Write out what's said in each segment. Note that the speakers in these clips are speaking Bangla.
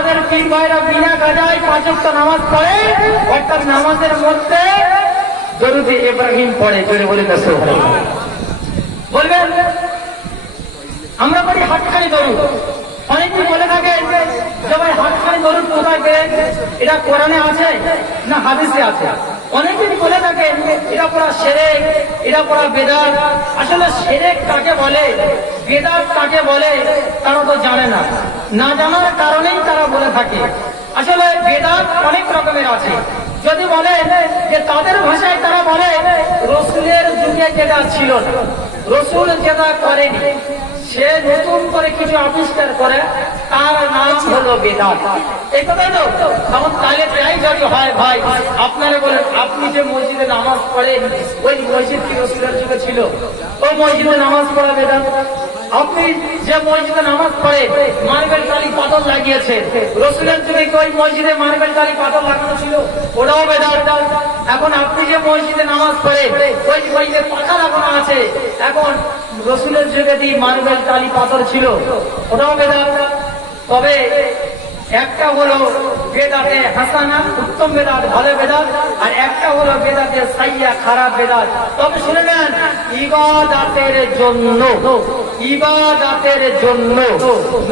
আমাদের পীর ভাইরা বিনা গাজায় 5 ওয়াক্ত নামাজ পড়ে, অর্থাৎ নামাজের মধ্যে দরুদে ইব্রাহিম পড়ে। জোরে বলে তো সুবহানাল্লাহ বলবেন। আমরা পড়ি হাতখানি দরুদ। অনেকে বলে থাকে যে ভাই হাতখানি দরুদ কোথায় পেলেন, এটা কোরআনে আছে না হাদিসে আছে? অনেকেই বলে থাকে এটা পড়া শিরক, এটা পড়া বেদাত। আসলে শিরক কাকে বলে, বেদাত কাকে বলে তারা তো জানে না, না জানার কারণেই তারা বলে থাকে। আসলে বেদাত অনেক রকমের আছে। যদি বলে যে তাদের ভাষায় তারা বলে রসুলের যুগে যেটা ছিল না, রসুল যেটা করেনি, সে নতুন করে কিছু আবিষ্কার করে, তার নাম হলো বেদাত। এই কথাই তো। তখন তাহলে প্রায় যদি হয় ভাই আপনারা বলেন আপনি যে মসজিদে নামাজ পড়েন ওই মসজিদ কি রসুলের যুগে ছিল? ওই মসজিদে নামাজ পড়া বেদাত। আপনি যে মসজিদে নামাজ পড়ে মার্বেল টালি পাথর লাগিয়েছে, রসুলের যুগে কি ওই মসজিদে মার্বেল টালি পাথর লাগানো ছিল? ওটাও বেদাত। এখন আপনি যে মসজিদে নামাজ পড়ে ওই মসজিদে পাখা লাগানো আছে, এখন রসুলের যুগে দিয়ে মার্বেল টালি পাথর ছিল, ওটাও বেদাত। তবে একটা হলো বেদাতে হাসানা, উত্তম বেদাত, ভালো বেদাত, আর একটা হলো বেদাতে সাইয়া, খারাপ বেদাত। তবে শুনে নেন, ইবাদতের জন্য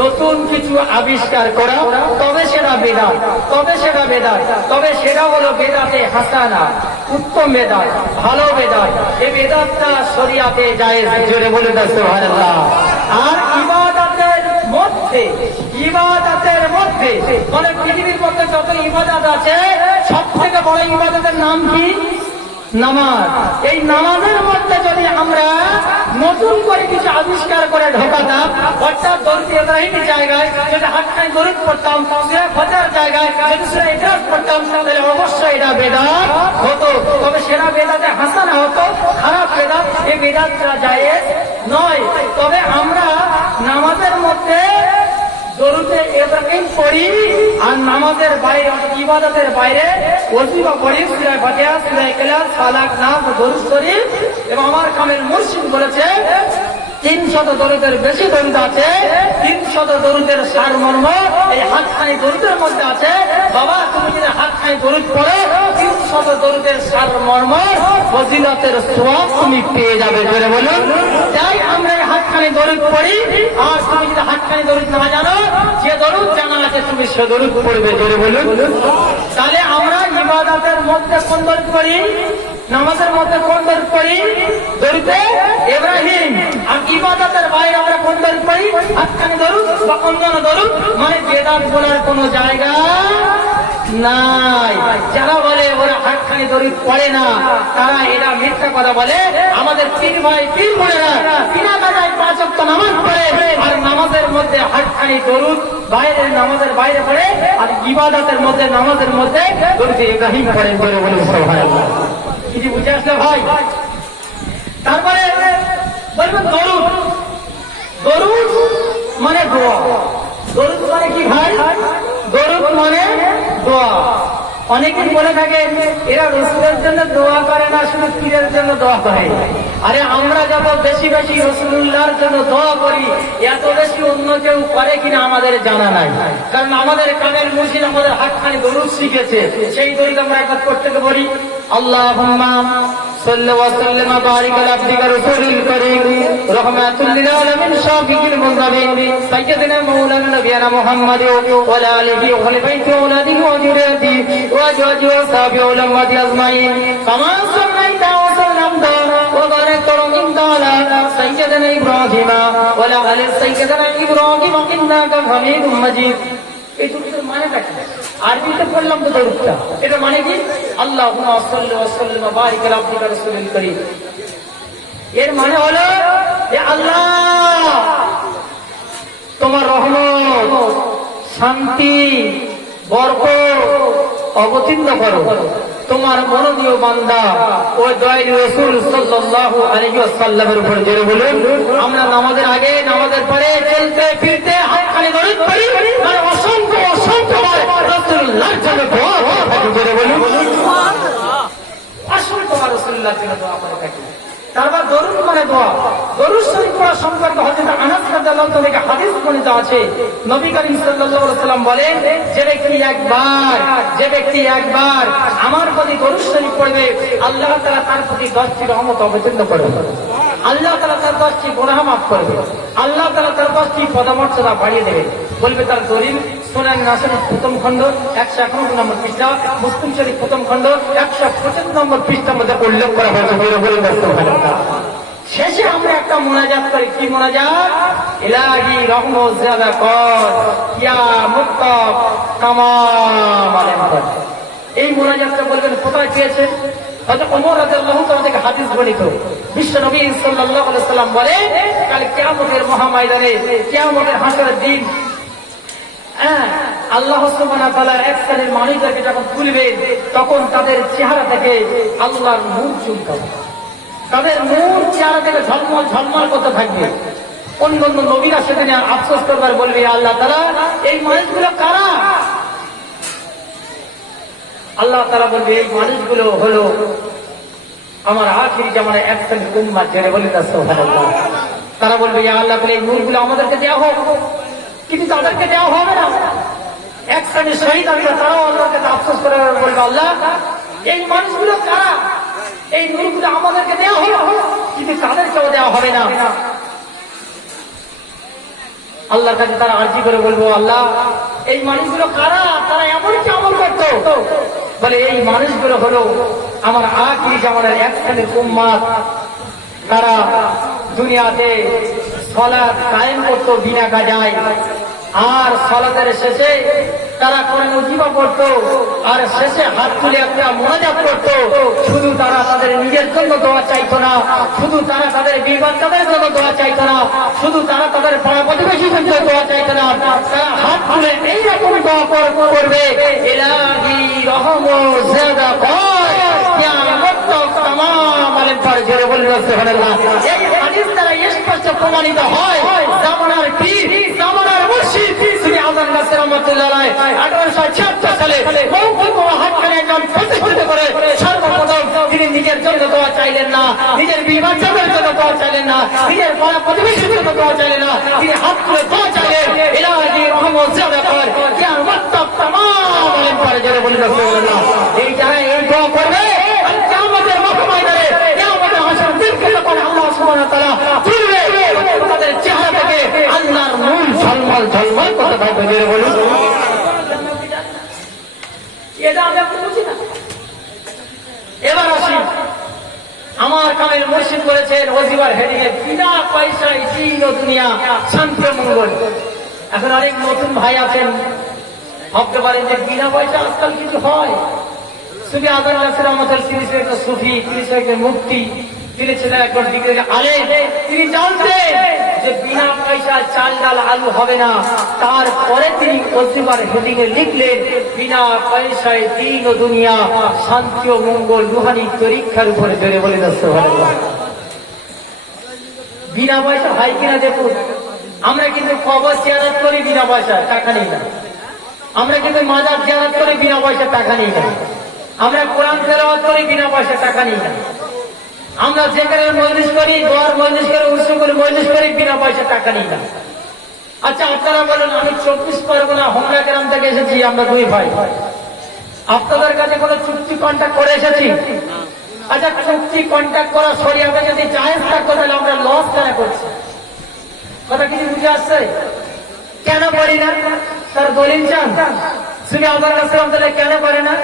নতুন কিছু আবিষ্কার করা, তবে সেটা বেদাত, তবে সেটা হলো বেদাতে হাসানা, উত্তম বেদাত, ভালো বেদাত। এই বেদাতটা শরিয়াতে জায়েজ। জোরে বলে দাও সুবহানাল্লাহ। আর ইবাদতের মধ্যে মানে পৃথিবীর মধ্যে যত ইবাদত আছে সব থেকে বড় ইবাদতের নাম কি? নামাজ। এই নামাজের মধ্যে যদি আমরা নতুন করে কিছু আবিষ্কার করে ঢোকাতাম, অর্থাৎ দরুদ ইব্রাহিমের জায়গায় যদি হাতখানি দরুদ পড়তাম, সূরা ফাতিহার জায়গায় যদি সূরা ইখলাস পড়তাম, তাহলে অবশ্যই এটা বেদাত হতো। তবে সেটা বেদাতে হাসানা হতো, খারাপ বেদাত। এই বেদাতটা জায়েজ নয়। তবে আমরা নামাজের মধ্যে দরুদে ইব্রাহিম পড়ি, আর নামাজের বাইরে ইবাদতের বাইরে ওয়াজিফা পড়ি, সূরা ফাতিহা, সূরা ইখলাস, ফালাক, নাস, দরুদ শরীফ। এবং আমার কামেল মুর্শিদ বলেছে 300 দরুদের বেশি দরুদ আছে। 300 দরুদের সারমর্ম এই হাতখানি দরুদের মধ্যে আছে। বাবা তুমি যদি হাতখানি দরুদ পড়ো 300 দরুদের সারমর্ম ফজিলতের সওয়াব তুমি পেয়ে যাবে। জোরে বলুন। তাই আমরা এই হাতখানি দরুদ পড়ি। আর তুমি যদি হাতখানি দরুদ না জানো, যে দরুদ জানা আছে তুমি সে দরুদ পড়বে। জোরে বলুন। তাহলে আমরা ইবাদতের মধ্যে কোন দরুদ পড়ি? নামাজের মধ্যে কোন দরুদ পড়ি? দরুদে ইব্রাহিম। আর ইবাদতের বাইরে আমরা কোন দরুদ পড়ি? হাতখানি দরুদ বা অন্যান্য দরুদ। মানে বেদাত বলার কোন জায়গা নাই। যারা বলে ওরা হাতখানি দরুদ পড়ে না, তারা এরা মিথ্যা কথা বলে। আমাদের পীর ভাই পীর বোনেরা বিনা গাজায় 5 ওয়াক্ত নামাজ পড়ে, আর নামাজের মধ্যে হাতখানি দরুদ বাইরে, নামাজের বাইরে পড়ে, আর ইবাদতের মধ্যে নামাজের মধ্যে দরুদ ইব্রাহিম পড়ে। বলে বলে সুবহানাল্লাহ। কিছু বুঝে আসলে ভাই? তারপরে বলবেন দরুদ মানে দোয়া। দরুদ মানে কি ভাই? দরুদ মানে দোয়া। অনেকেই বলে থাকে এরা রসুলের জন্য দোয়া করে না, শুধু পীরের জন্য দোয়া করে। আরে আমরা যত বেশি বেশি রাসূলুল্লাহর জন্য দোয়া করি, এত বেশি অন্য কেউ করে কিনা আমাদের জানা নাই। কারণ আমাদের কামেল মুর্শিদ আমাদের হাতখানি দরুদ শিখেছে, সেই দরুদ আমরা একবার করতে পারি। আল্লাহুম্মা সাল্লি ওয়া সাল্লিম ওয়া বারিক আলা আবদিকা রাসূলিল কারীম রাহমাতুল লিল আলামিন শাফিউল মুযনিবিন সাইয়্যিদিনা মাওলানা নবিয়ানা মুহাম্মদ ওয়া আলা আলিহি ওয়া সাহবিহি ওয়া আলিহি ওয়া যুররিয়াতিহি ওয়া আজওয়াজিহি ওয়া সাহবিহি ওয়া উম্মতি আজমাইন কামা সাল্লাইতা ওয়া সাল্লামতা ওয়া বারাকতা আলা সাইয়্যিদিনা ইব্রাহিম ওয়া আলা আলি সাইয়্যিদিনা ইব্রাহিম ইন্নাকা হামিদুম মাজিদ। এই দরুদের মানেটা কি? আরবিতে বললাম তো দরুদটা, এটা মানে কি? আল্লাহুম্মা সাল্লি ওয়া সাল্লিম ওয়া বারিক আলা আবদিকা রাসূলিল কারীম। এর মানে হলো যে আল্লাহ তোমার রহমত, শান্তি, বরকত অবতীর্ণ করো তোমার মনোনীয় বান্দা ও দয়ালু রাসূল সাল্লাল্লাহু আলাইহি ওয়াসাল্লামের উপর। জোরে বলুন। আমরা নামাজের আগে, নামাজের পরে, চলতে ফিরতে হাতখানি দরুদ পড়ি, মানে অসংখ্য বার রাসূলুল্লাহর জন্য দোয়া করে থাকি। জোরে বলুন। অসংখ্য বার রাসূলুল্লাহর জন্য দোয়া করে থাকি। তারপর দরুদ মানে দোয়া। দরুদ শরীফ পড়া সম্পর্কে হযরত আনাস রাদিয়াল্লাহু তাআলা থেকে হাদিস বর্ণিত আছে। নবী করিম সাল্লাল্লাহু আলাইহি ওয়াসাল্লাম বলেন, যে ব্যক্তি একবার আমার প্রতি দরুদ শরীফ পড়বে, আল্লাহ তাআলা তার প্রতি 10টি রহমত অবতীর্ণ করবে। আল্লাহ তাআলা তার 10টি গুনাহ মাফ করবে। আল্লাহ তাআলা তার 10টি পদমর্যাদা বাড়িয়ে দেবে। বলবে তার দলিল সুনান নাসাঈ প্রথম খণ্ড 191 নম্বর পৃষ্ঠা, মুসলিম শরীফ প্রথম খণ্ড 175 নম্বর পৃষ্ঠার মধ্যে উল্লেখ করা হয়েছে। শেষে আমরা একটা মোনাজাত করি। কি মোনাজাত? ইলাহি রহমত জিয়াদা কর ইয়া মুত্তাক তামাম আলেম কর। এই মোনাজাতটা বলবেন কোথায় পেয়েছেন? হযরত ওমর রাদিয়াল্লাহু তাআলা থেকে হাদিস বর্ণিত। বিশ্ব নবী সাল্লাল্লাহু আলাইহি ওয়াসাল্লাম বলেন, কাল কিয়ামতের মহাময়দানে, কিয়ামতের হাসরের দিন আল্লাহ সুবহানাহু ওয়া তাআলা এক শ্রেণীর মানুষদেরকে যখন তুলবেন, তখন তাদের চেহারা থেকে আল্লাহর নূর চমকাবে। তাদের নূর চেহারা থেকে ঝলমল ঝলমল করতে থাকবে। অন্যান্য নবীরা সেখানে আফসোস করবার বলবে, আল্লাহ তাআলা এই মানুষগুলো কারা? আল্লাহ তাআলা বলবে, এই মানুষগুলো হলো আমার আখিরি জামানার এক শ্রেণীর উম্মত। জেনে বলি না সুবহানাল্লাহ। তারা বলবে, ইয়া আল্লাহ, এই নূরগুলো আমাদেরকে দেওয়া হোক। কিন্তু তাদেরকে দেওয়া হবে না। এক শ্রেণীর শহীদ আসবে, তারাও আল্লাহর কাছে আফসোস করে বলবে, আল্লাহ এই মানুষগুলো কারা? এই নূরগুলো আমাদেরকে দেওয়া হবে, কিন্তু তাদেরকেও দেওয়া হবে না। আল্লাহর কাছে তারা আরজি করে বলবো, আল্লাহ এই মানুষগুলো কারা? তারা এমন কি আমল করতো? বলে, এই মানুষগুলো হলো আমার আখিরি জামানার এক শ্রেণীর উম্মত। তারা দুনিয়াতে সালাত কায়েম করতো বিনা কাজায়, আর সালাতের শেষে তারা কোরআন ওয়াজিফা পড়তো, আর শেষে হাত তুলে একটা মোনাজাত করতো। শুধু তারা তাদের নিজের জন্য দোয়া চাইতো না, শুধু তারা তাদের বিবাদদের জন্য দোয়া চাইতো না, শুধু তারা তাদের পাড়া প্রতিবেশীর জন্য দোয়া চাইতো না, তারা হাত তুলে এইরকম দোয়া করবে, ইলাহি রহমত জিয়াদা কর ইয়া মুত্তাক তামাম আলেম পড়ে। জোরে বলুন সুবহানাল্লাহ। এই হাদিস দ্বারা স্পষ্ট প্রমাণিত হয়, জামানার পীর, জামানার মুর্শিদ শ্রী আযম নাসির রহমাতুল্লাহ আলাইহি 1876 সালে মওকুফ হাতখানে একজন প্রতিষ্ঠিত করে সর্বপ্রথম তিনি নিজের জন্য দোয়া চাইলেন না, নিজের বিবাদের জন্য দোয়া চাইলেন না, নিজের পাড়া প্রতিবেশীর জন্য দোয়া চাইলেন না, তিনি হাত তুলে দোয়া চাইলেন, ইলাহি রহমত জিয়াদা কর ইয়া মুত্তাক তামাম আলেম পড়ে। জোরে বলুন সুবহানাল্লাহ। এই যারা এই দোয়া করবে, কিয়ামতের ময়দানে, কিয়ামতের হাসরের দিনে যখন আল্লাহ সুবহানাহু ওয়া তাআলা তুলবে, তাদের চেহারা থেকে আল্লাহর নূর ঝলমল ঝলমল করতে থাকবে। জোরে বলুন। এটা আমরা বুঝি না। এবার আসি, আমার কামের মুর্শিদ করেছেন ওয়াজিবার হেডিং এ বিনা পয়সায় দিন ও দুনিয়া শান্তি ও মঙ্গল। এখন অনেক নতুন ভাই আছেন, ভাবতে পারেন যে বিনা পয়সা আজকাল কিছু হয়। সুফি আযম নাসির রহমাতুল্লাহ, তিনি ছিলেন একটা সুফি, তিনি ছিলেন একটা মুফতি, তিনি ছিলেন একজন দিগ্গজ আলেম। তিনি জানতেন যে বিনা পয়সা চাল ডাল আলু হবে না। তারপরে তিনি ওয়াজিবার হেডিং এ লিখলেন, বিনা পয়সায় দিন ও দুনিয়া শান্তি ও মঙ্গল রুহানি তরিকার উপরে। জোরে বলে না সুবহানাল্লাহ। বিনা পয়সা হয় কিনা দেখুন। আমরা কিন্তু কবর জিয়ারত করি বিনা পয়সা, টাকা নেই না। আমরা কিন্তু মাজার জিয়ারত করি বিনা পয়সা, টাকা নেই না। আমরা কোরআন তেলাওয়াত করি বিনা পয়সা, টাকা নেই না। আমরা জিকিরের মজলিস করি, দোয়ার মজলিস করি, উরসে করি, মজলিস করি, বিনা পয়সা, টাকা নেই না। আচ্ছা আপনারা বলেন, আমি 24 পরগনা হোমরা গ্রাম থেকে এসেছি, আমরা দুই ভাই। আপনাদের কাছে কোনো চুক্তি কন্ট্যাক্ট করে এসেছি? আচ্ছা, চুক্তি কন্ট্যাক্ট করা শরিয়াতে যদি জায়েজ থাকতো, তাহলে আমরা লস কেন করছি? কথা কিছু বুঝে আসছে? কেন করি না? তার দলিল চান? শুনে আল্লাহ রাসূল কেন করে না,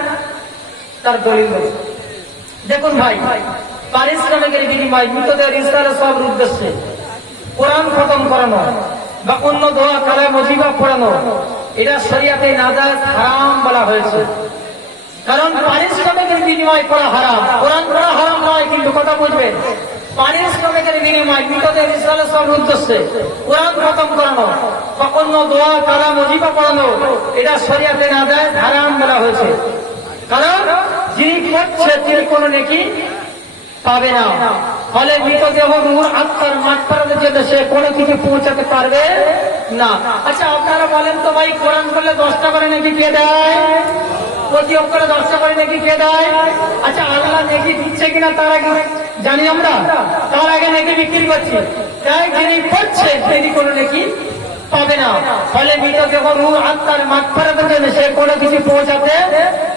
তার দলিল দেখুন। ভাই, পারিশ্রমিকের বিনিময় মৃতদের ইসলাম সবের উদ্দেশ্যে কোরআন খতম করানো বা অন্য দোয়া কালাম ওয়াজিফা পড়ানো, এটা শরিয়াতে নাজায়েজ হারাম বলা হয়েছে। কারণ পারিশ্রমিকের বিনিময় পড়া হারাম, কোরআন পড়া হারাম নয়। কিন্তু কথা বুঝবেন, পারিশ্রমিকের বিনিময় মৃতদের ইসলাম সবের উদ্দেশ্যে কোরআন খতম করানো বা অন্য দোয়া কালাম ওয়াজিফা পড়ানো, এটা শরিয়াতে নাজায়েজ হারাম বলা হয়েছে। কারণ যিনি করছে তিনি কোনো নেকি পাবে না। ফলে মৃতদেহ রূহ আত্মার মাঠপাড়ানোর জন্য সে কোনো কিছু পৌঁছাতে পারবে না। আচ্ছা আপনারা বলেন তো ভাই, কোরআন করলে 10টা করে নাকি কে দেয়? প্রতি অক্ষরে 10টা করে নেকি কে দেয়? আচ্ছা আল্লাহ নেকি দিচ্ছে কিনা তার আগে জানি আমরা, তার আগে নেকি বিক্রি করছি, তাই যিনি করছে তিনি কোনো নেকি পাবে না। ফলে মৃত যখন রূহ আত্মার মাগফিরাতের জন্য সে কোনো কিছু পৌঁছাতে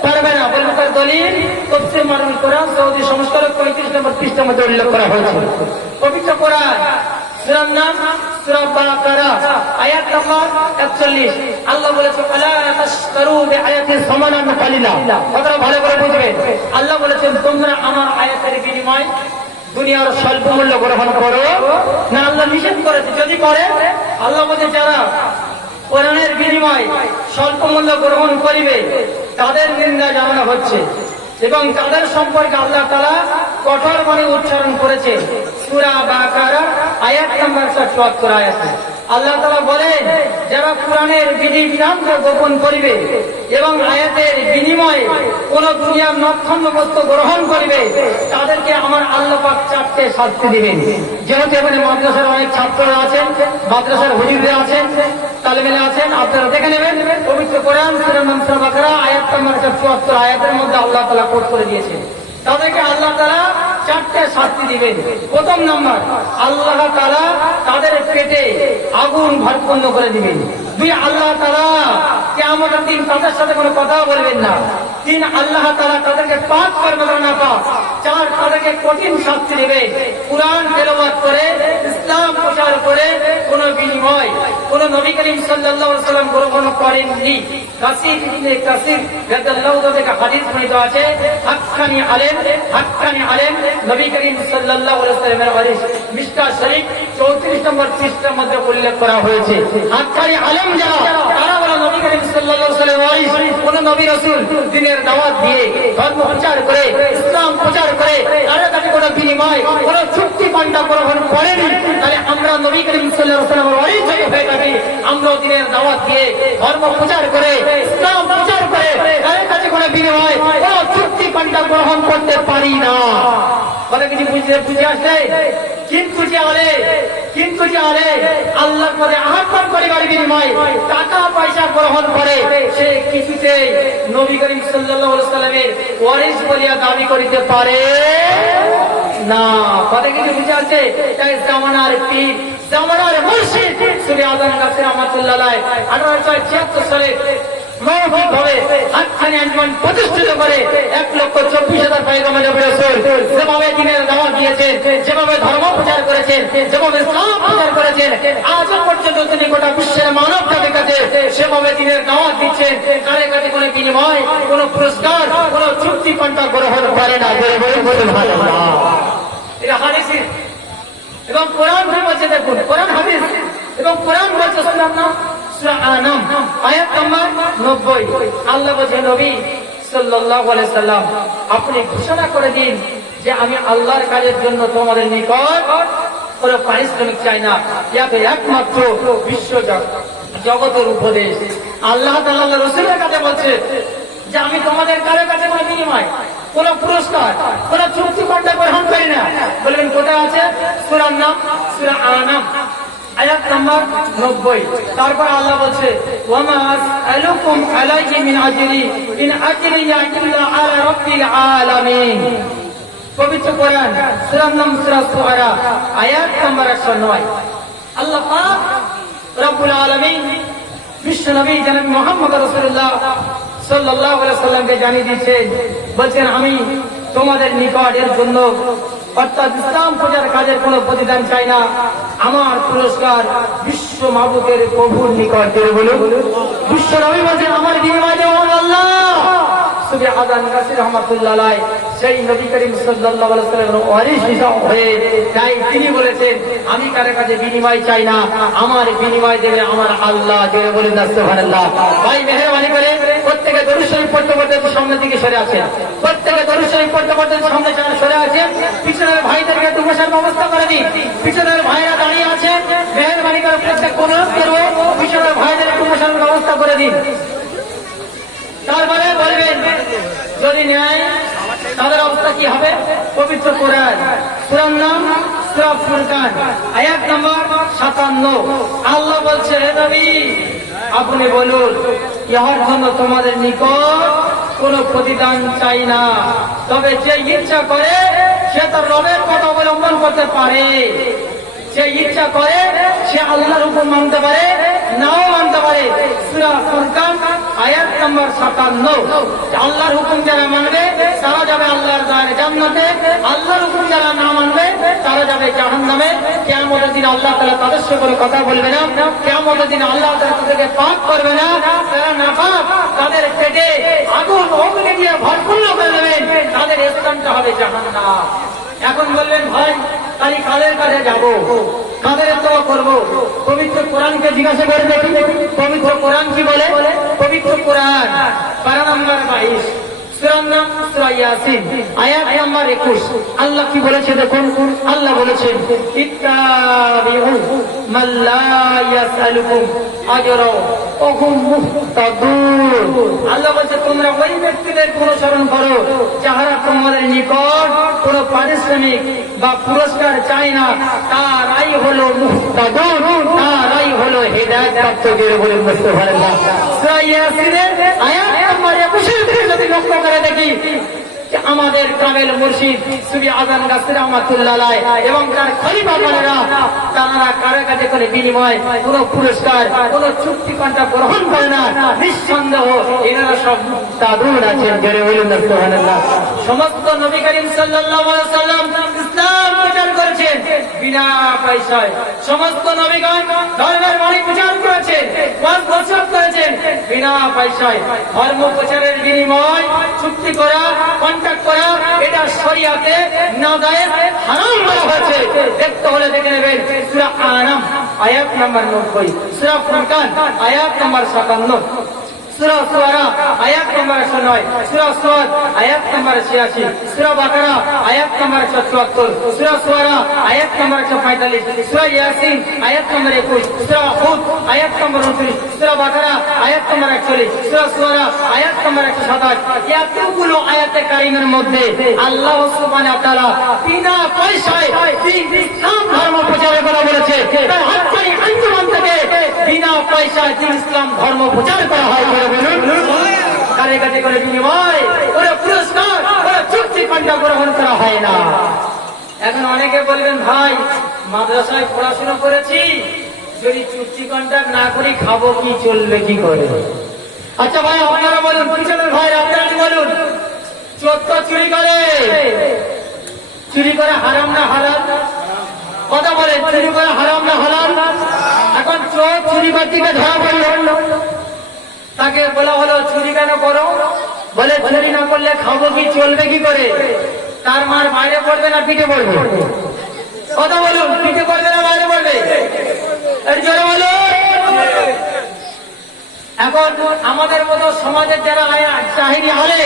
পারবে না। বলবো তার দলিল তাফসীর মারুল কোরআন সৌদি সংস্করণ 35 নম্বর পৃষ্ঠার মধ্যে উল্লেখ করা হয়েছে। পবিত্র কোরআন সূরার নাম সূরা বাকারা আয়াত নম্বর 41। আল্লাহ বলেছে আলা তাশতারু বিআয়াতি সামানান কালিলা। কথাটা ভালো করে বুঝবেন। আল্লাহ বলেছেন তোমরা আমার আয়াতের বিনিময়ে দুনিয়ার স্বল্প মূল্য গ্রহণ করো না। আল্লাহ নিষেধ করেছে, যদি করে আল্লাহ বলে যারা কোরআনের বিনিময়ে স্বল্প মূল্য গ্রহণ করিবে তাদের নিন্দা জানানো হচ্ছে এবং তাদের সম্পর্কে আল্লাহ তাআলা কঠোর বাণী উচ্চারণ করেছে। সূরা বাকারা আয়াত নম্বর 74 আয়াতে আল্লাহ তাআলা বলেন যারা কোরআনের বিধিবিধানকে গোপন করিবে এবং আয়াতের বিনিময়ে কোন দুনিয়ার নক্ষণ্য বস্তু গ্রহণ করিবে তাদেরকে আমার আল্লাহ পাক 4টে শাস্তি দিবেন। যেহেতু এখানে মাদ্রাসার অনেক ছাত্ররা আছেন, মাদ্রাসার হুজুররা আছেন, তালেবেরা আছেন, আপনারা দেখে নেবেন পবিত্র কোরআন সূরা সূরা বাকারা আয়াত নম্বর 74 আয়াতের মধ্যে আল্লাহ তাআলা কোট করে দিয়েছেন তাদেরকে আল্লাহ তাআলা 4টে শাস্তি দিবেন। প্রথম নাম্বার আল্লাহ তাআলা তাদের পেটে আগুন ভরপূর্ণ করে দিবেন। 2 আল্লাহ তাআলা কিয়ামতের দিন তাদের সাথে কোনো কথা বলবেন না। 3 আল্লাহ তাআলা তাদেরকে পাক করবে না পাক। 4 তাদেরকে কঠিন শাস্তি দেবে। কুরআন তেলাওয়াত করে ইসলাম প্রচার করে কোন বিনিময় কোন নবী করিম সাল্লাল্লাহু আলাইহি ওয়াসাল্লাম গ্রহণ করেননি। কাসির ইবনে কাসির রাদিয়াল্লাহু তাআলা থেকে হাদিস বর্ণিত আছে হাক্কানি আলেম নবী করিম সাল্লাল্লাহু আলাইহি ওয়াসাল্লামের হাদিস মিশকাত শরীফ 34 নম্বর পৃষ্ঠার মধ্যে উল্লেখ করা হয়েছে। হাক্কানি আলেম যারা তারা বলে নবী করিম সাল্লাল্লাহু আলাইহি ওয়াসাল্লাম কোন নবী রাসূল দ্বীনের দাওয়াত দিয়ে ধর্ম প্রচার করে ইসলাম প্রচার করে তারা কাছে কোনো বিনিময় কোনো চুক্তি পাল্টা গ্রহণ করেনি। তাহলে আমরা নবী করিম সাল্লাল্লাহু আলাইহি ওয়াসাল্লামের অরিজিত হয়ে থাকি। আমরা দ্বীনের দাওয়াত দিয়ে ধর্ম প্রচার করে ইসলাম প্রচার করে তাদের কাছে কোনো বিনিময় কোনো চুক্তি পাল্টা গ্রহণ করতে পারি না। বলে কিছু বুঝে আসে। কিন্তু যে আলে আল্লাহর পথে আহ্বান করিবার বিনিময় টাকা পয়সা গ্রহণ করে সে কিছুতেই নবী করিম সাল্লাল্লাহু আলাইহি ওয়াসাল্লামের ওয়ারিস বলিয়া দাবি করিতে পারে না। কথা কিছু বুঝে আসছে। তাই জামানার পীর জামানার মুর্শিদ সুফি আজম কাছে রাহমাতুল্লাহ আলাইহি 1876 সালে মৌখিকভাবে হাক্কানি আঞ্জুমান প্রতিষ্ঠিত করে 1,24,000 পয়গম্বর রাসূল যেভাবে দ্বীনের দাওয়াত দিয়েছেন, যেভাবে ধর্ম প্রচার করেছেন, যেভাবে ইসলাম প্রচার করেছেন, আজ পর্যন্ত তিনি গোটা বিশ্বের মানব জাতির কাছে সেভাবে দ্বীনের দাওয়াত দিচ্ছেন। কারো কাছে কোনো বিনিময়, কোনো পুরস্কার, কোনো চুক্তি পাল্টা গ্রহণ করে না। সুবহানাল্লাহ। এটা হাদিস এবং কোরআন বলছে, দেখুন কোরআন হাদিস এবং কোরআন বলছে সূরা আনাম আয়াত নম্বর 90 আল্লাহ বলেন নবী সাল্লাল্লাহু আলাইহি সাল্লাম আপনি ঘোষণা করে দিন যে আমি আল্লাহর কাজের জন্য তোমাদের নিকট কোনো পারিশ্রমিক চাই না। ইয়াতে একমাত্র বিশ্ব জগতের উপদেশ আল্লাহ তাআলা আল্লাহর রাসূলের কাছে বলছে যে আমি তোমাদের কারো কাছে কোনো বিনিময়, কোনো পুরস্কার, কোনো চুক্তি পাল্টা গ্রহণ করি না। বলবেন কোথায় আছে? সূরার নাম সূরা আনাম আয়াত নম্বর 90। তারপর আল্লাহ বলছে ওয়ামা আসআলুকুম আলাইহি মিন আজরি ইন আজরিয়া ইল্লা আলা রাব্বিল আলামিন। পবিত্র কোরআন সূরার নাম সূরা শুআরা আয়াত নম্বর 109। আল্লাহ পাক রব্বুল আলামিন বিশ্ব নবী জনাব মুহাম্মদ রাসূলুল্লাহ সাল্লাল্লাহু আলাইহি ওয়াসাল্লামকে জানিয়ে দিয়েছেন, বলছেন আমি তোমাদের নিকট এর জন্য অর্থাৎ ইসলাম প্রচার কাজের কোনো প্রতিদান চাই না। আমার পুরস্কার বিশ্ব মাবুদের প্রভুর নিকট। বলুন বিশ্ব নবী বলছেন আমার বিনিময় দেওয়ার আল্লাহ। সুফি আজম কাসির রহমাতুল্লাহ আলাইহি সেই নবী করিম সাল্লাল্লাহু আলাইহি ওয়াসাল্লামের ওয়ারিস হিসাব হয়ে তাই তিনি বলেছেন আমি কারো কাছে বিনিময় চাই না, আমার বিনিময় দেবে আমার আল্লাহ। জোরে বলুন সুবহানাল্লাহ। ভাই মেহেরবানি করে প্রত্যেকে দরুদ শরীফ পড়তে পড়তে সামনের দিকে সরে আসেন। প্রত্যেকে দরুদ শরীফ পড়তে পড়তে সামনে সরে আসেন। পিছনের ভাইদেরকে একটু বসার ব্যবস্থা করে দিন। পিছনের ভাইরা দাঁড়িয়ে আছে, মেহেরবানি করে প্রত্যেক অনুরোধ করবো পিছনের ভাইদের একটু বসার ব্যবস্থা করে দিন। তারপরে বলবেন যদি নেয় তাদের অবস্থা কি হবে? পবিত্র কোরআন সূরার নাম সূরা ফুরকান আয়াত নম্বর 57 আল্লাহ বলছে হে নবী আপনি বলুন ইহার জন্য তোমাদের নিকট কোনো প্রতিদান চাই না। তবে যে ইচ্ছা করে সে তার রবের কথা অবলম্বন করতে পারে, যে ইচ্ছা করে সে আল্লাহর হুকুম মানতে পারে, নাও মানতে পারে। সূরা ফুরকান আয়াত নম্বর 57। আল্লাহর হুকুম যারা মানবে তারা যাবে আল্লাহর জান্নাতে, আল্লাহর হুকুম যারা না মানবে তারা যাবে জাহান্নামে। কিয়ামতের দিন আল্লাহ তাআলা তাদের সাথে করে কথা বলবে না, কিয়ামতের দিন আল্লাহ তাআলা তাদেরকে পাক করবে না, তারা নাপাক, তাদের পেটে আগুন অগ্নি দিয়ে ভরপুর করে দেবেন, তাদের স্থানটা হবে জাহান্নাম। এখন বললেন ভাই তাহলে কাদের কাছে যাবো, কাদের তোয়া করবো? পবিত্র কোরআনকে জিজ্ঞাসা করে দেখি, পবিত্র কোরআন কি বলে? পবিত্র কোরআন পারা নম্বর 22, সূরার নাম সূরা ইয়াসিন, আয়াত নম্বর 21। আল্লাহ কি বলেছে দেখুন, আল্লাহ বলেছেন ইত্তাবিউ মান লা ইয়াসআলুকুম আজরা ওয়া হুম মুহতাদুন। আল্লাহ বলেছে তোমরা ওই ব্যক্তিদের অনুসরণ করো যারা তোমাদের নিকট কোনো পারিশ্রমিক বা পুরস্কার চায় না, তারাই হলো মুহতাদুন, তারাই হলো হেদায়েত প্রাপ্ত। বলে সুবহানাল্লাহ। সূরা ইয়াসিনের আয়াত নম্বর 21 থেকে যদি লক্ষ্য করে দেখি, আমাদের কামেল মুর্শিদ সুফি আযম গাছী রাহমাতুল্লাহ আলাইহি এবং তার খলিফাগণেরা তারা কারাগারে করে বিনিময় কোনো পুরস্কার, কোনো চুক্তি কন্ট্রাক্ট গ্রহণ করে না। নিঃসন্দেহ এনারা সব মুহতাদুন আছেন। জোরে বলুন সুবহানাল্লাহ। সমস্ত নবী করিম সাল্লাল্লাহু আলাইহি ওয়াসাল্লাম ইসলাম প্রচার করেছেন বিনা পয়সায়। সমস্ত নবীগণ ধর্মের বাণী প্রচার করেছেন, ওয়াজ নসিহত করেছেন বিনা পয়সায়। ধর্ম প্রচারের বিনিময় চুক্তি করা, কন্ট্রাক্ট করা, এটা শরিয়াতে নাজায়েজ, হারাম বলা হয়েছে। দেখতে হলে দেখে নেবেন সূরা আনাম আয়াত নম্বর 90, সূরা ফুরকান আয়াত নম্বর 57, সূরা শুআরা আয়াত নম্বর 109, সূরা সাদ আয়াত নম্বর 86, সূরা বাকারা আয়াত নম্বর 74, সূরা শুআরা আয়াত নম্বর 145, সূরা ইয়াসিন আয়াত নম্বর 21, সূরা হুদ আয়াত নম্বর 29, সূরা বাকারা আয়াত নম্বর 41, সূরা শুআরা আয়াত নম্বর 127। এতগুলো আয়াতে কারিমের মধ্যে আল্লাহ সুবহানাহু ওয়া তাআলা বিনা পয়সায় ইসলাম ধর্ম প্রচারের কথা বলেছে। তাই হজ্জানি আঞ্জুমান থেকে বিনা পয়সায় ইসলাম ধর্ম প্রচার করা হয়। কারের কাছে করে বিনিময়, করে পুরস্কার, করে চুক্তি কন্ট্রাক্ট গ্রহণ করা হয় না। এখন অনেকে বলবেন ভাই মাদ্রাসায় পড়াশোনা করেছি, যদি চুক্তি কন্ট্রাক্ট না করি খাবো কি, চলবে কি করে? আচ্ছা ভাই আপনারা বলুন, পিছনের ভাই আপনারা বলুন, চোর তো চুরি করে, চুরি করে হারাম না হালাল? কথা বলেন, চুরি করে হারাম না হালাল? এখন চোর চুরি করতে ধরা পড়ল, তাকে বলা হলো চুরি কেন করো? বলে চুরি না করলে খাবো কি, চলবে কি করে? তার মার বাইরে পড়বে না পিঠে পড়বে? কথা বলুন, পিঠে পড়বে না বাইরে পড়বে? জোরে বলো। এখন আমাদের মতো সমাজের যারা চাহিদা হলে,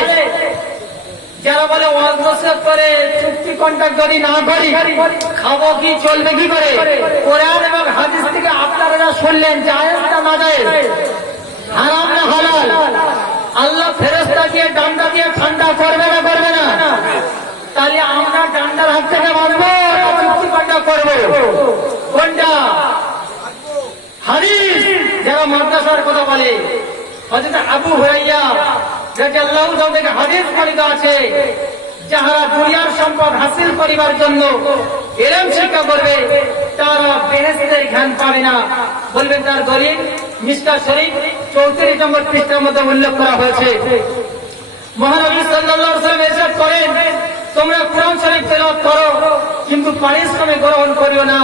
যারা বলে ওয়াজ নসিহত করে চুক্তি কন্ট্রাক্ট যদি না করি খাবো কি, চলবে কি করে? কোরআন এবং হাদিস থেকে আপনারা শুনলেন জায়েজ না নাজায়েজ, হারাম না হালাল? আল্লাহ ফেরেশতা দিয়ে ডান্ডা দিয়ে ঠান্ডা করবে না করবে না? তাহলে আমরা ডান্ডার হাত থেকে বাঁচবো না চুক্তি কন্ট্রাক্ট করবো? কোনটা? হাদিস যারা মাদ্রাসার কথা বলে, হযরত আবু হুরায়রা রাদিয়াল্লাহু তাআলা থেকে হাদিস বর্ণিত আছে, যারা দুনিয়ার সম্পদ হাসিল করিবার জন্য ইলম শিক্ষা করবে তারা বেহেশতের জ্ঞান পাবে না। বলবেন তার দলিল মিশকাত শরীফ 34 নম্বর পৃষ্ঠার মধ্যে উল্লেখ করা হয়েছে। মহানবী সাল্লাল্লাহু আলাইহি ওয়াসাল্লাম ইরশাদ করেন, তোমরা কোরআন শরীফ তেলাওয়াত করো কিন্তু পারিশ্রমিক গ্রহণ করিও না।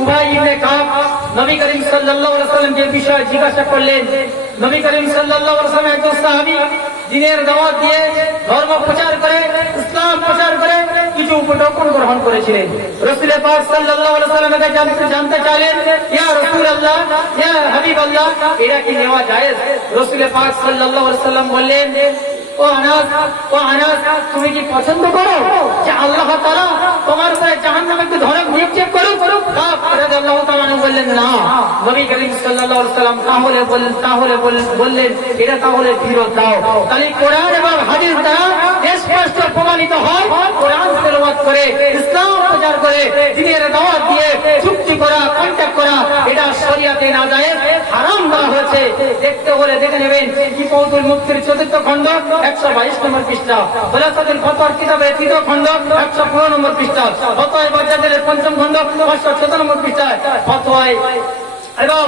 উবাই ইবনে কাব নবী করিম সাল্লাল্লাহু আলাইহি ওয়াসাল্লাম যে বিষয়ে জিজ্ঞাসা করলেন, নবী করিম সাল্লাল্লাহু আলাইহি ওয়াসাল্লাম একজন সাহাবী দিনের দাওয়াত দিয়ে ধর্ম প্রচার করে, ইসলাম প্রচার করে কিছু উপঢৌকন গ্রহণ করেছিলেন। রাসূল পাক সাল্লাল্লাহু আলাইহি ওয়াসাল্লামকে জানতে চাইলেন, ইয়া রাসূলুল্লাহ, ইয়া হাবিবাল্লাহ, এটা কি নেওয়া জায়েজ? রাসূল পাক সাল্লাল্লাহু আলাইহি ওয়াসাল্লাম বললেন, ও আনাস, ও আনাস, তুমি কি পছন্দ করো যে আল্লাহ তাআলা তোমার উপরে জাহান্নামে একটু ধরক নিক্ষেপ করুক? রাদিয়াল্লাহু তাআলা বললেন না। নবী করিম সাল্লাল্লাহু আলাইহি ওয়াসাল্লাম বললেন এটা তাহলে ফিরত দাও। তাহলে কোরআন এবং হাদিস দ্বারা স্পষ্ট প্রমাণিত হয় কোরআন তেলাওয়াত মোনাজাত করে ইসলাম প্রচার করে দিনের দাওয়াত দিয়ে চুক্তি করা কন্ট্যাক্ট করা এটা শরিয়াতে নাজায়েজ হারাম করা হয়েছে। দেখতে হলে দেখে নেবেন ইফাউতুল মুফতির ৪র্থ খণ্ড ১২২ নম্বর পৃষ্ঠা, খোলাসাতুল ফতোয়ার কিতাবের ৩য় খণ্ড ১১৫ নম্বর পৃষ্ঠা, ফতোয়ায়ে বাজ্জাজের ৫ম খণ্ড ৫১৪ নম্বর পৃষ্ঠায়, ফতোয়ায়ে এবং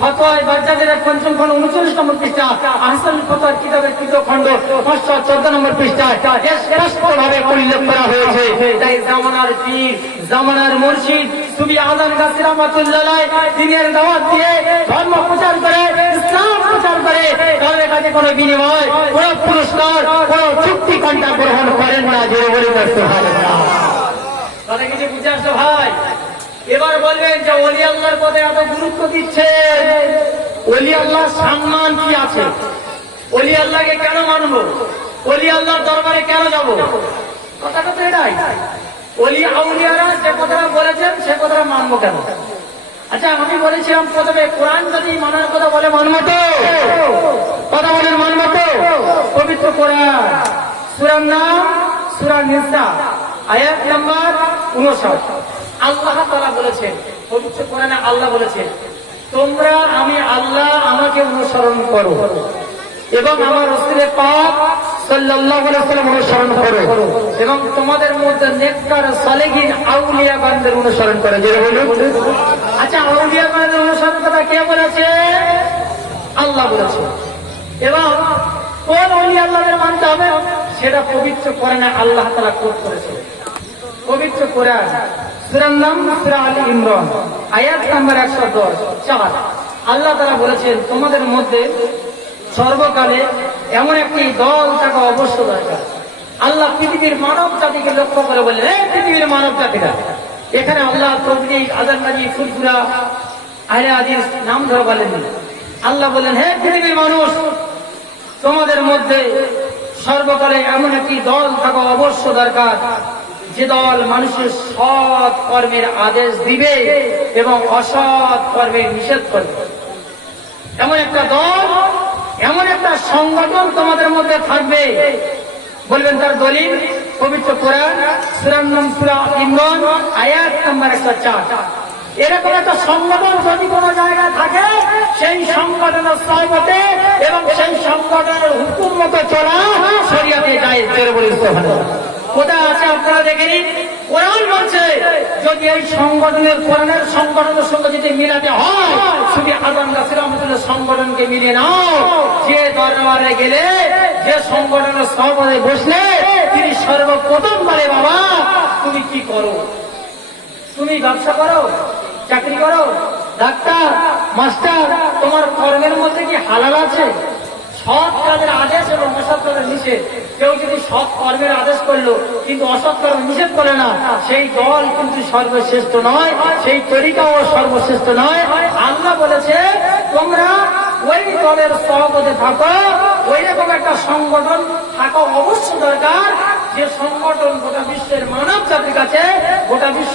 ফতোয়ায়ে বাজ্জাজের ৫ম খণ্ড ৩৯ নম্বর পৃষ্ঠা, আহসানুল ফতোয়ার কিতাবের ৩য় খণ্ড ৫১৪ নম্বর পৃষ্ঠায় স্পষ্টভাবে উল্লেখ করা হয়েছে। তাই জামানার পীর, জামানার মুর্শিদ সুফি আযম গাছী রাহমাতুল্লাহ আলাইহি দিনের দাওয়াত দিয়ে ধর্ম প্রচার করে ইসলাম প্রচার করে তাদের কাছে কোনো বিনিময়, কোনো পুরস্কার, কোনো চুক্তি কন্ট্রাক্ট গ্রহণ করেন না। জোরে বলে সুবহানাল্লাহ। তাহলে কিছু বুঝে আসছো ভাই? এবার বলবেন যে ওলি আল্লাহর পদে এত গুরুত্ব দিচ্ছে, ওলি আল্লাহর সম্মান কি আছে? ওলি আল্লাহকে কেন মানবো? ওলি আল্লাহর দরবারে কেন যাব? কথাটা তো এটাই। ওলি আউলিয়ারা যে কথাটা বলেছেন সে কথাটা মানবো কেন? আচ্ছা, আমি বলেছিলাম প্রথমে কোরআন যদি মানার কথা বলে মানবো তো? কথা বলেন মানবো তো? পবিত্র কোরআন, সূরার নাম সূরা নিসা, আয়াত নাম্বার ৫৯। আল্লাহ তাআলা বলেছেন পবিত্র কোরআনে, আল্লাহ বলেছেন তোমরা আমি আল্লাহ আমাকে অনুসরণ করো এবং আমার রাসূল পাক সাল্লাল্লাহু আলাইহি ওয়াসাল্লাম অনুসরণ করো এবং তোমাদের মধ্যে নেককার সালেহিন আউলিয়া বান্দাদের অনুসরণ করো। জোরে বলুন। আচ্ছা, আউলিয়া বান্দাদের অনুসরণ কথা কে বলেছে? আল্লাহ বলেছে। এবং কোন ওলি আল্লাহদের মানতে হবে সেটা পবিত্র কোরআনে আল্লাহ তাআলা কোট করেছে। পবিত্র কোরআন সূরার নাম সূরা আলে ইমরান, আয়াত নাম্বার ১১০ আল্লাহ তাআলা বলেছেন তোমাদের মধ্যে সর্বকালে এমন একটি দল থাকা অবশ্য দরকার। আল্লাহ পৃথিবীর মানব জাতিকে লক্ষ্য করে বললেন, হে পৃথিবীর মানব জাতিরা, এখানে আল্লাহ তৌহিদ, আজানবাজি, ফুরফুরা, আহলে হাদিস নাম ধরে বলেন। আল্লাহ বললেন, হে পৃথিবীর মানুষ, তোমাদের মধ্যে সর্বকালে এমন একটি দল থাকা অবশ্য দরকার যে দল মানুষের সৎ কর্মের আদেশ দিবে এবং অসৎ কর্মের নিষেধ করবে। এমন একটা দল, এমন একটা সংগঠন তোমাদের মধ্যে থাকবে। বলবেন তার দলিল পবিত্র কোরআন সূরার নাম সূরা ইমরান, আয়াত নাম্বার ১০৪। এরকম একটা সংগঠন যদি কোনো জায়গায় থাকে, সেই সংগঠনের সহমতে এবং সেই সংগঠনের হুকুম মতো চলা শরিয়াতে জায়েজ। জোরে বলে সুবহানাল্লাহ। কোথায় আছে আপনারা দেখে নিন। কোরআন বলছে যদি এই সংগঠনের কোরআনের সংগঠনের সঙ্গে যদি মিলাতে হয়, শুধু আযম গাছী রাহমাতুল্লাহ সংগঠনকে মিলিয়ে নাও। যে দরবারে গেলে, যে সংগঠনের সভাপতি বসলে তিনি সর্বপ্রথম বলে, বাবা তুমি কি করো? তুমি ব্যবসা করো, চাকরি করো, ডাক্তার, মাস্টার, তোমার কর্মের মধ্যে কি হালাল আছে? সৎ কাজের আদেশ এবং অসৎ কাজের নিষেধ। কেউ যদি সৎ কর্মের আদেশ করলো কিন্তু অসৎ কর্ম নিষেধ করে না, সেই দল কিন্তু সর্বশ্রেষ্ঠ নয়, সেই তরিকাও সর্বশ্রেষ্ঠ নয়। আল্লাহ বলেছে তোমরা ওই দলের সভাপতি থাকো, ওই রকম একটা সংগঠন থাকা অবশ্য দরকার, যে সংগঠন গোটা বিশ্বের মানব জাতির কাছে, গোটা বিশ্ব